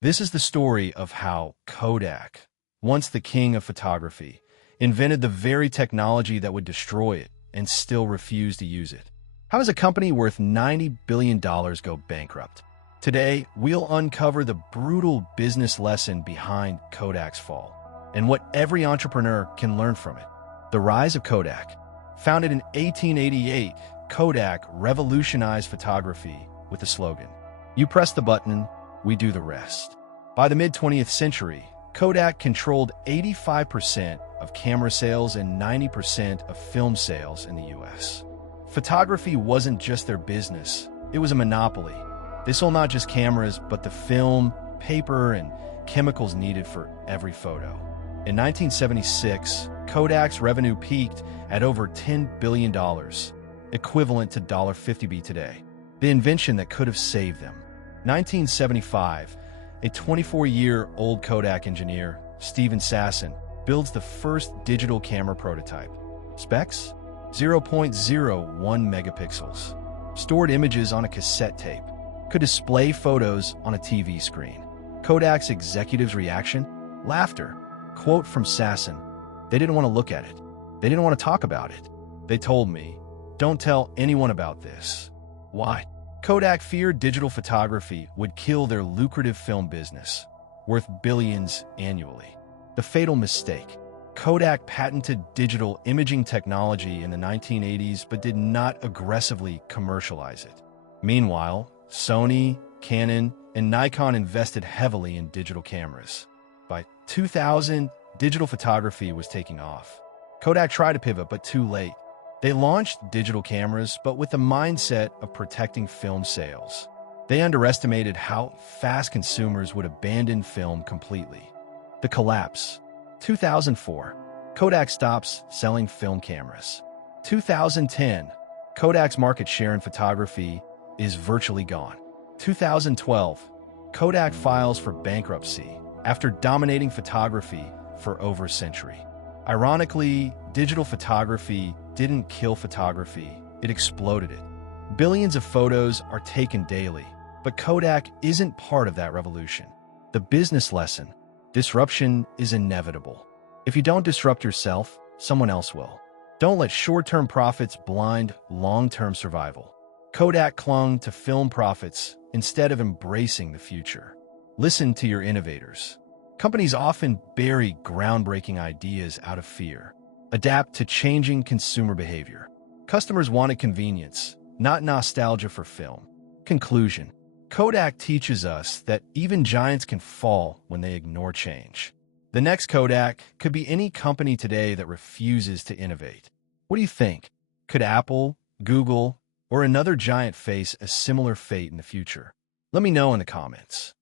This is the story of how Kodak, once the king of photography, invented the very technology that would destroy it and still refused to use it. How does a company worth $90 billion go bankrupt? Today, we'll uncover the brutal business lesson behind Kodak's fall and what every entrepreneur can learn from it. The Rise of Kodak. Founded in 1888, Kodak revolutionized photography with the slogan, "You press the button, we do the rest." By the mid-20th century, Kodak controlled 85% of camera sales and 90% of film sales in the US. Photography wasn't just their business, it was a monopoly. They sold not just cameras, but the film, paper, and chemicals needed for every photo. In 1976, Kodak's revenue peaked at over $10 billion, equivalent to $50 today. The invention that could have saved them. 1975, a 24-year-old Kodak engineer, Steven Sasson, builds the first digital camera prototype. Specs? 0.01 megapixels. Stored images on a cassette tape. Could display photos on a TV screen. Kodak's executives' reaction? Laughter. Quote from Sasson, "They didn't want to look at it. They didn't want to talk about it. They told me, don't tell anyone about this." Why? Kodak feared digital photography would kill their lucrative film business, worth billions annually. The fatal mistake. Kodak patented digital imaging technology in the 1980s but did not aggressively commercialize it. Meanwhile, Sony, Canon, and Nikon invested heavily in digital cameras. By 2000, digital photography was taking off. Kodak tried to pivot, but too late. They launched digital cameras, but with the mindset of protecting film sales. They underestimated how fast consumers would abandon film completely. The collapse. 2004, Kodak stops selling film cameras. 2010, Kodak's market share in photography is virtually gone. 2012, Kodak files for bankruptcy after dominating photography for over a century. Ironically, digital photography didn't kill photography, it exploded it. Billions of photos are taken daily, but Kodak isn't part of that revolution. The business lesson: disruption is inevitable. If you don't disrupt yourself, someone else will. Don't let short-term profits blind long-term survival. Kodak clung to film profits instead of embracing the future. Listen to your innovators. Companies often bury groundbreaking ideas out of fear. Adapt to changing consumer behavior. Customers wanted convenience, not nostalgia for film. Conclusion. Kodak teaches us that even giants can fall when they ignore change. The next Kodak could be any company today that refuses to innovate. What do you think? Could Apple, Google, or another giant face a similar fate in the future? Let me know in the comments.